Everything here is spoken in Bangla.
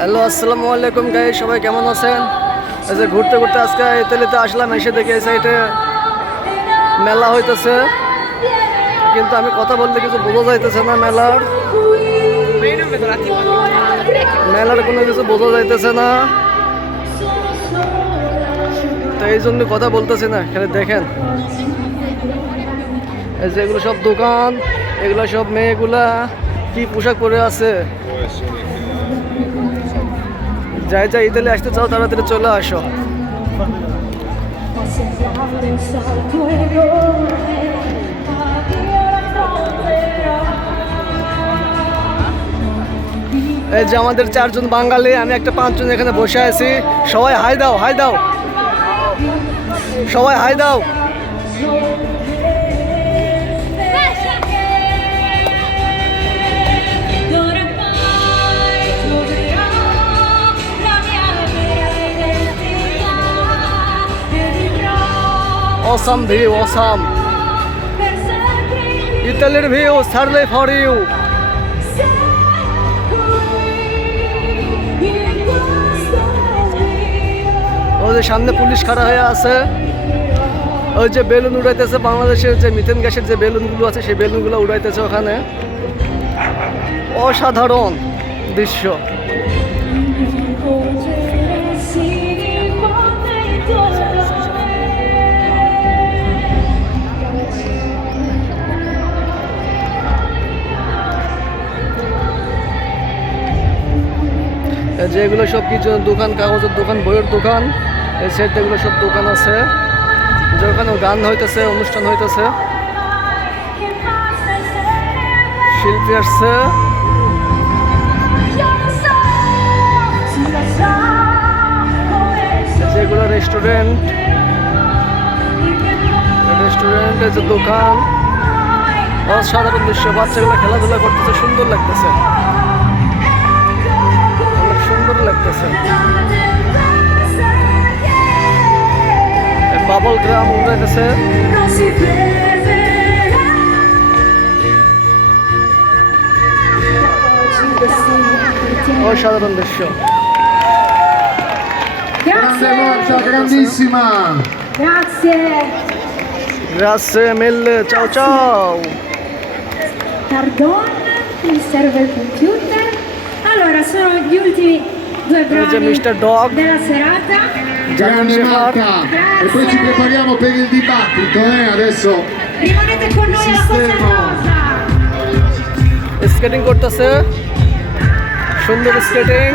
হ্যালো, আসসালামু আলাইকুম গাইস, সবাই কেমন আছেন? এই যে ঘুরতে ঘুরতে আজকে ইতালিতে আসলাম, এসে দেখে এই সাইডে মেলা হইতেছে, কিন্তু আমি কথা বলতে কিছু বোঝা যাইতেছে না। মেলার কোনো কিছু বোঝা যাইতেছে না, তো এই জন্য কথা বলতেছি না। খালি দেখেন এই যে এগুলো সব দোকান, এগুলো সব মেয়েগুলা কি পোশাক পরে আছে। যাই যাই ইতালি আসতে চাও তাড়াতাড়ি চলে আসো। এই যে আমাদের 4 জন বাঙালি, আমি একটা 5 জন এখানে বসে আছি। সবাই হাই দাও, হাই দাও, সবাই হাই দাও। Awesome view, awesome. Italyর view, Sarle for you. ওই যে সামনে পুলিশ খাড়া হয়ে আছে, ওই যে বেলুন উড়াইতেছে, বাংলাদেশের যে মিথেন গ্যাসের যে বেলুনগুলো আছে সেই বেলুনগুলো উড়াইতেছে ওখানে। অসাধারণ দৃশ্য। যেগুলো সব কিছু দোকান, কাগজের দোকান, বইয়ের দোকান, এই সাইডগুলো সব দোকান আছে, যেখানে গান হইতেছে, অনুষ্ঠান হইতেছে, শিল্পী আসছে। যেগুলো রেস্টুরেন্ট, রেস্টুরেন্টের যে দোকান, অসাধারণ দৃশ্য। বাচ্চাগুলো খেলাধুলা করতেছে, সুন্দর লাগতেছে, লাগতেছে। বাবল গ্রাম উঠেছে, অসাধারণ দৃশ্য। Grandissima. Grazie mille, ciao ciao. Pardon, mi serve il computer. Allora, sono gli ultimi 2 brani Mr. Dog della serata. Grande Marta. E poi ci prepariamo per il dibattito, adesso. Rimanete con noi alla Cosa Rosa. Skating করতেছে, সুন্দর স্কেটিং।